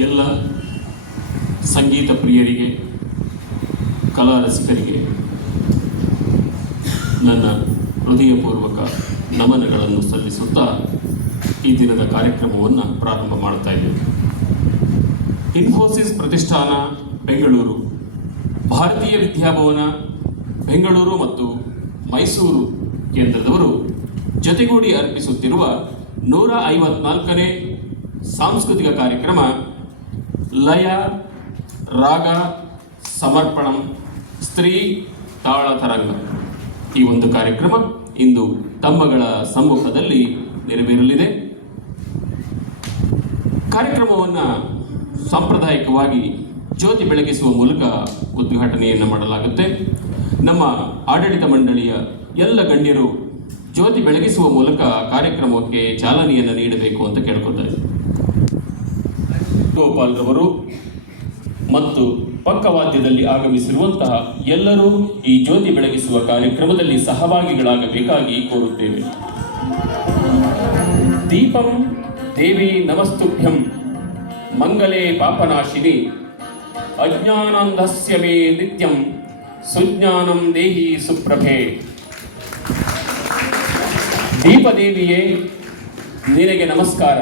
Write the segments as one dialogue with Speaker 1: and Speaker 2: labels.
Speaker 1: ಎಲ್ಲ ಸಂಗೀತ ಪ್ರಿಯರಿಗೆ, ಕಲಾ ರಸಿಕರಿಗೆ ನನ್ನ ಹೃದಯಪೂರ್ವಕ ನಮನಗಳನ್ನು ಸಲ್ಲಿಸುತ್ತಾ ಈ ದಿನದ ಕಾರ್ಯಕ್ರಮವನ್ನು ಪ್ರಾರಂಭ ಮಾಡ್ತಾ ಇದ್ದೇವೆ ಇನ್ಫೋಸಿಸ್ ಪ್ರತಿಷ್ಠಾನ, ಬೆಂಗಳೂರು. ಭಾರತೀಯ ವಿದ್ಯಾಭವನ, ಬೆಂಗಳೂರು ಮತ್ತು ಮೈಸೂರು ಕೇಂದ್ರದವರು ಜೊತೆಗೂಡಿ ಅರ್ಪಿಸುತ್ತಿರುವ ನೂರ ಐವತ್ನಾಲ್ಕನೇ ಸಾಂಸ್ಕೃತಿಕ ಕಾರ್ಯಕ್ರಮ ಲಯ, ರಾಗ, ಸಮರ್ಪಣಂ, ಸ್ತ್ರೀ, ತಾಳ, ತರಂಗ. ಈ ಒಂದು ಕಾರ್ಯಕ್ರಮ ಇಂದು ತಮ್ಮಗಳ ಸಮ್ಮುಖದಲ್ಲಿ ನೆರವೇರಲಿದೆ. ಕಾರ್ಯಕ್ರಮವನ್ನು ಸಾಂಪ್ರದಾಯಿಕವಾಗಿ ಜ್ಯೋತಿ ಬೆಳಗಿಸುವ ಮೂಲಕ ಉದ್ಘಾಟನೆಯನ್ನು ಮಾಡಲಾಗುತ್ತೆ. ನಮ್ಮ ಆಡಳಿತ ಮಂಡಳಿಯ ಎಲ್ಲ ಗಣ್ಯರು ಜ್ಯೋತಿ ಬೆಳಗಿಸುವ ಮೂಲಕ ಕಾರ್ಯಕ್ರಮಕ್ಕೆ ಚಾಲನೆಯನ್ನು ನೀಡಬೇಕು ಅಂತ ಕೇಳ್ಕೊತಾರೆ. ಗೋಪಾಲ್ ರವರು ಮತ್ತು ಪಕ್ಕವಾದ್ಯದಲ್ಲಿ ಆಗಮಿಸಿರುವಂತಹ ಎಲ್ಲರೂ ಈ ಜ್ಯೋತಿ ಬೆಳಗಿಸುವ ಕಾರ್ಯಕ್ರಮದಲ್ಲಿ ಸಹಭಾಗಿಗಳಾಗಬೇಕಾಗಿ ಕೋರುತ್ತೇವೆ. ದೀಪಂ ದೇವಿ ನಮಸ್ತುಭ್ಯಂ ಮಂಗಲೇ ಪಾಪನಾಶಿನಿ ಅಜ್ಞಾನಂದಸ್ಯ ಮೇ ನಿತ್ಯಂ ಸುಜ್ಞಾನಂ ದೇಹಿ ಸುಪ್ರಭೆ. ದೀಪದೇವಿಯೇ, ನಿನಗೆ ನಮಸ್ಕಾರ.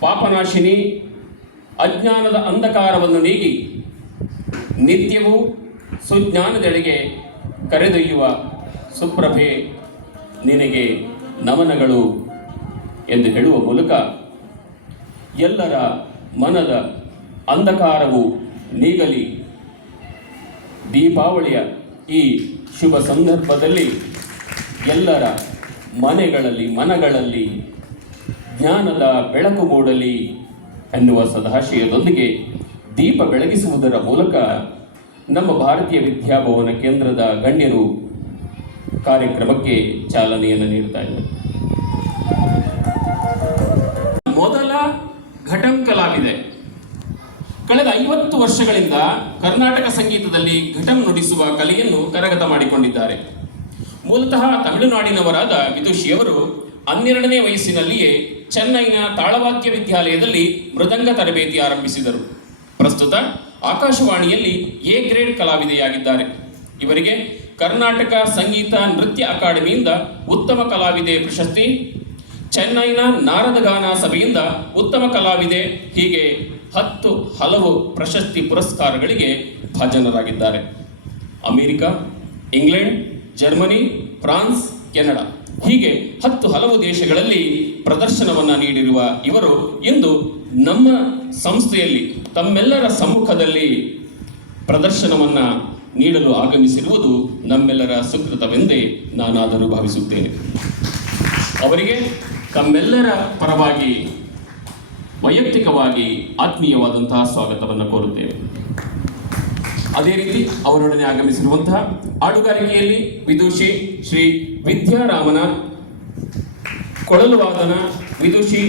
Speaker 1: ಪಾಪನಾಶಿನಿ ಅಜ್ಞಾನದ ಅಂಧಕಾರವನ್ನು ನೀಗಿ ನಿತ್ಯವೂ ಸುಜ್ಞಾನದೆಡೆಗೆ ಕರೆದೊಯ್ಯುವ ಸುಪ್ರಭೆ ನಿನಗೆ ನಮನಗಳು ಎಂದು ಹೇಳುವ ಮೂಲಕ ಎಲ್ಲರ ಮನದ ಅಂಧಕಾರವು ನೀಗಲಿ. ದೀಪಾವಳಿಯ ಈ ಶುಭ ಸಂದರ್ಭದಲ್ಲಿ ಎಲ್ಲರ ಮನೆಗಳಲ್ಲಿ ಮನಗಳಲ್ಲಿ ಜ್ಞಾನದ ಬೆಳಕು ಮೂಡಲಿ ಎನ್ನುವ ಸದಾಶಯದೊಂದಿಗೆ ದೀಪ ಬೆಳಗಿಸುವುದರ ಮೂಲಕ ನಮ್ಮ ಭಾರತೀಯ ವಿದ್ಯಾಭವನ ಕೇಂದ್ರದ ಗಣ್ಯರು ಕಾರ್ಯಕ್ರಮಕ್ಕೆ ಚಾಲನೆಯನ್ನು ನೀಡ್ತಾ ಇದ್ದಾರೆ. ಮೊದಲ ಘಟಂ ಕಲಾವಿದೆ ಕಳೆದ ಐವತ್ತು ವರ್ಷಗಳಿಂದ ಕರ್ನಾಟಕ ಸಂಗೀತದಲ್ಲಿ ಘಟಂ ನುಡಿಸುವ ಕಲೆಯನ್ನು ಕರಗತ ಮಾಡಿಕೊಂಡಿದ್ದಾರೆ. ಮೂಲತಃ ತಮಿಳುನಾಡಿನವರಾದ ವಿದುಷಿಯವರು ಹನ್ನೆರಡನೇ ವಯಸ್ಸಿನಲ್ಲಿಯೇ ಚೆನ್ನೈನ ತಾಳವಾದ್ಯ ವಿದ್ಯಾಲಯದಲ್ಲಿ ಮೃದಂಗ ತರಬೇತಿ ಆರಂಭಿಸಿದರು. ಪ್ರಸ್ತುತ ಆಕಾಶವಾಣಿಯಲ್ಲಿ ಎ ಗ್ರೇಡ್ ಕಲಾವಿದೆಯಾಗಿದ್ದಾರೆ. ಇವರಿಗೆ ಕರ್ನಾಟಕ ಸಂಗೀತ ನೃತ್ಯ ಅಕಾಡೆಮಿಯಿಂದ ಉತ್ತಮ ಕಲಾವಿದೆ ಪ್ರಶಸ್ತಿ, ಚೆನ್ನೈನ ನಾರದಗಾನ ಸಭೆಯಿಂದ ಉತ್ತಮ ಕಲಾವಿದೆ, ಹೀಗೆ ಹತ್ತು ಹಲವು ಪ್ರಶಸ್ತಿ ಪುರಸ್ಕಾರಗಳಿಗೆ ಭಾಜನರಾಗಿದ್ದಾರೆ. America, England, Germany, France, Canada. ಹೀಗೆ ಹತ್ತು ಹಲವು ದೇಶಗಳಲ್ಲಿ ಪ್ರದರ್ಶನವನ್ನ ನೀಡಿರುವ ಇವರು ಇಂದು ನಮ್ಮ ಸಂಸ್ಥೆಯಲ್ಲಿ, ತಮ್ಮೆಲ್ಲರ ಸಮ್ಮುಖದಲ್ಲಿ ಪ್ರದರ್ಶನವನ್ನ ನೀಡಲು ಆಗಮಿಸಿರುವುದು ನಮ್ಮೆಲ್ಲರ ಸುಕೃತವೆಂದೇ ನಾನಾದರೂ ಭಾವಿಸುತ್ತೇನೆ. ಅವರಿಗೆ ತಮ್ಮೆಲ್ಲರ ಪರವಾಗಿ ವೈಯಕ್ತಿಕವಾಗಿ ಆತ್ಮೀಯವಾದಂತಹ ಸ್ವಾಗತವನ್ನು ಕೋರುತ್ತೇವೆ. ಅದೇ ರೀತಿ ಅವರೊಡನೆ ಆಗಮಿಸಿರುವಂತಹ ಹಾಡುಗಾರಿಕೆಯಲ್ಲಿ ವಿದುಷಿ ಶ್ರೀ ವಿದ್ಯಾರಾಮನ ಕೊಳಲುವಾದನ ವಿದುಷಿ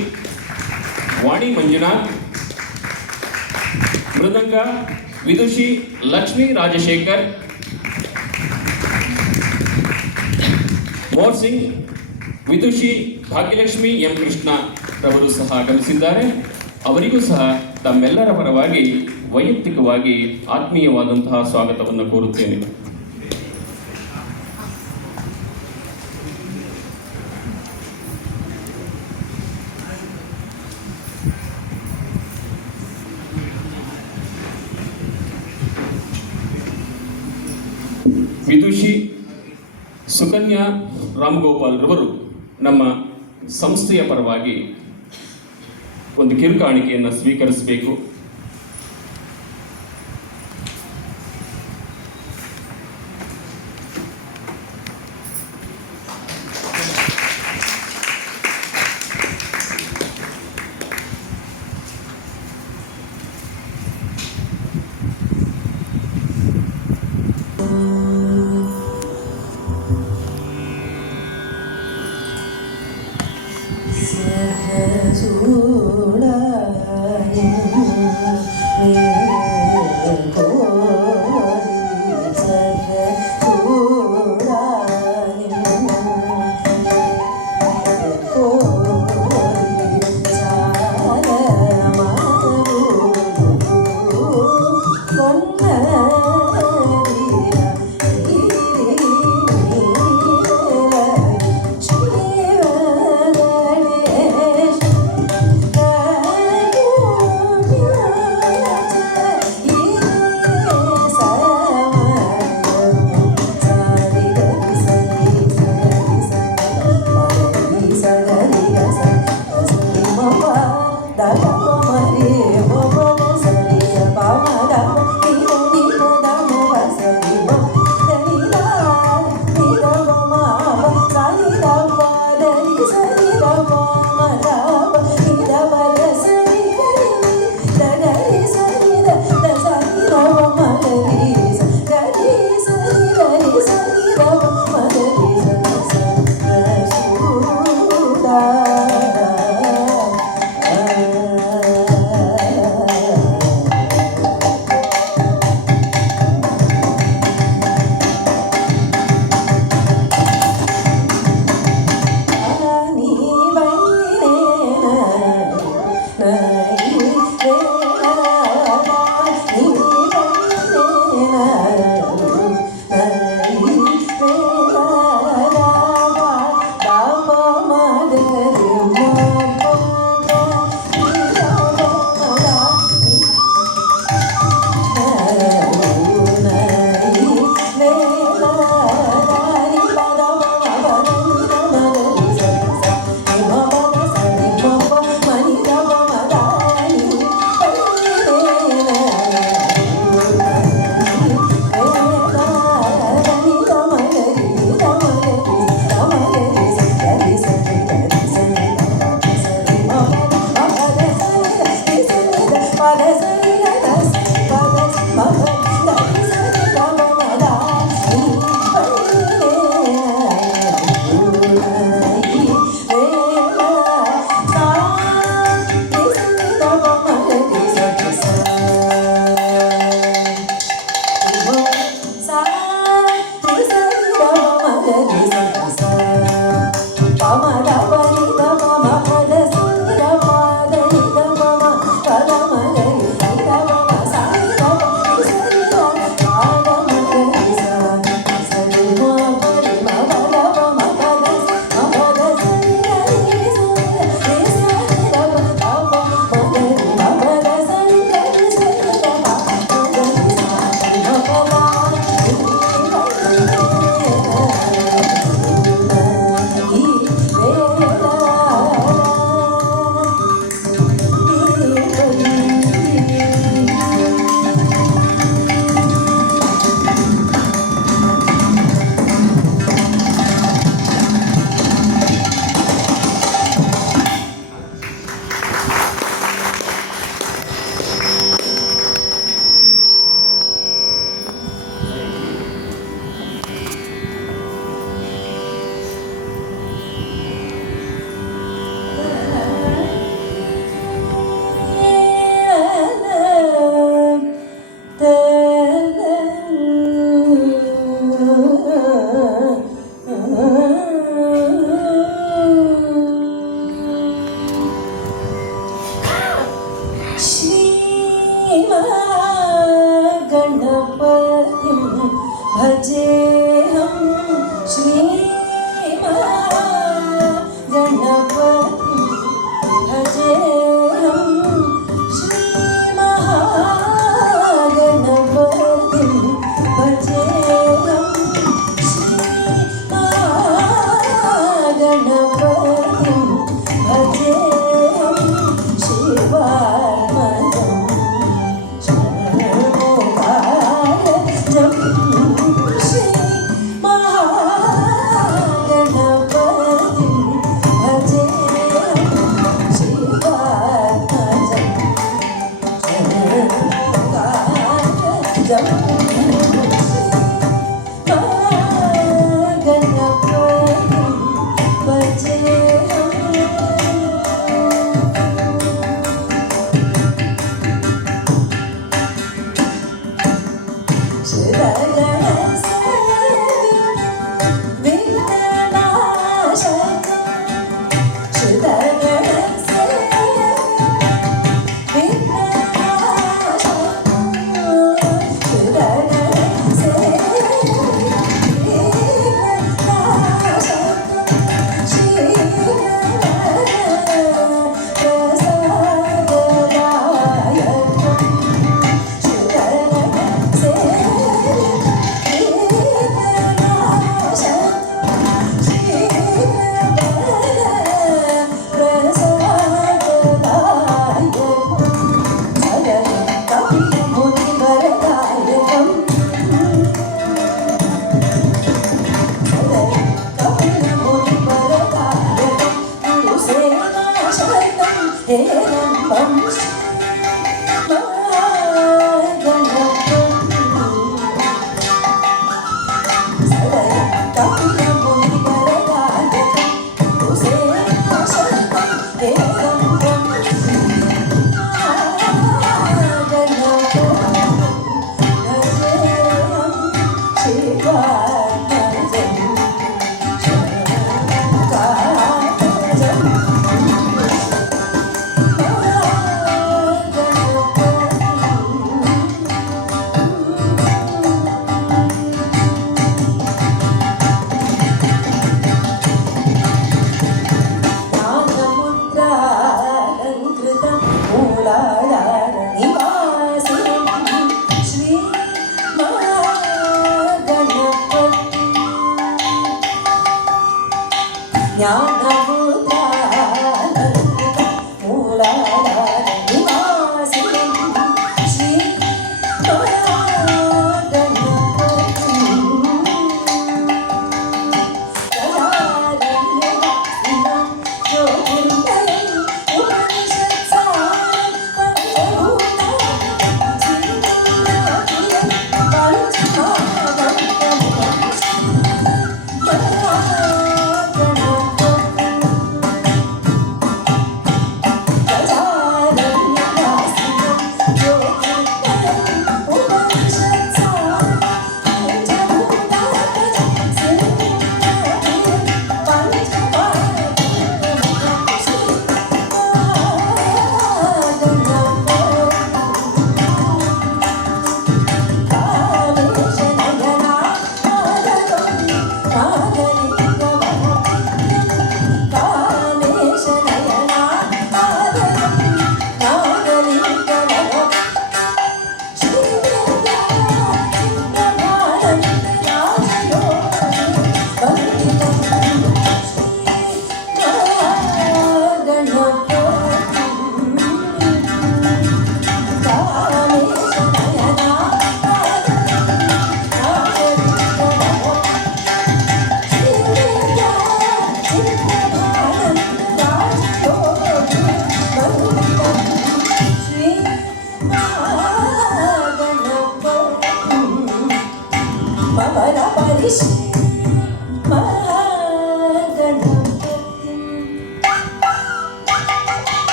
Speaker 1: ವಾಣಿ ಮಂಜುನಾಥ್, ಮೃದಂಗ ವಿದುಷಿ ಲಕ್ಷ್ಮೀ ರಾಜಶೇಖರ್ ಮೋರ್ ಸಿಂಗ್, ವಿದುಷಿ ಭಾಗ್ಯಲಕ್ಷ್ಮಿ ಎಂ ಕೃಷ್ಣ ರವರು ಸಹ ಆಗಮಿಸಿದ್ದಾರೆ. ಅವರಿಗೂ ಸಹ ತಮ್ಮೆಲ್ಲರ ಪರವಾಗಿ ವೈಯಕ್ತಿಕವಾಗಿ ಆತ್ಮೀಯವಾದಂತಹ ಸ್ವಾಗತವನ್ನು ಕೋರುತ್ತೇನೆ ವಿದುಷಿ ಸುಕನ್ಯಾ ರಾಮ್ಗೋಪಾಲ್ ರವರು ನಮ್ಮ ಸಂಸ್ಥೆಯ ಪರವಾಗಿ ಒಂದು ಕಿರುಕಾಣಿಕೆಯನ್ನು ಸ್ವೀಕರಿಸಬೇಕು.
Speaker 2: സഹസൂട 일단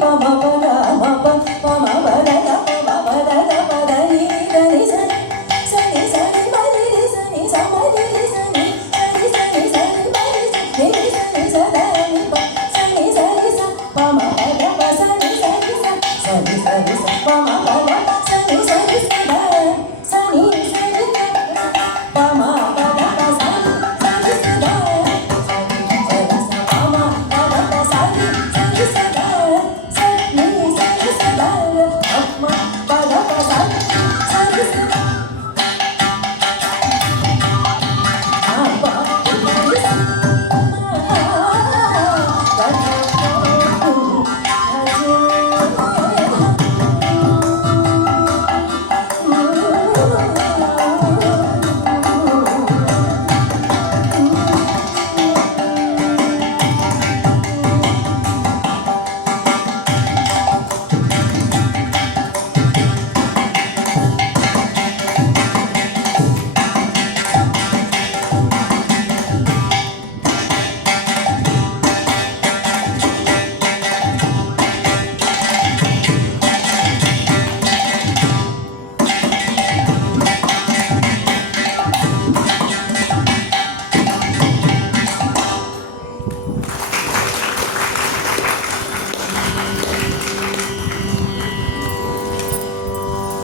Speaker 2: పమ పద మప పమ వదన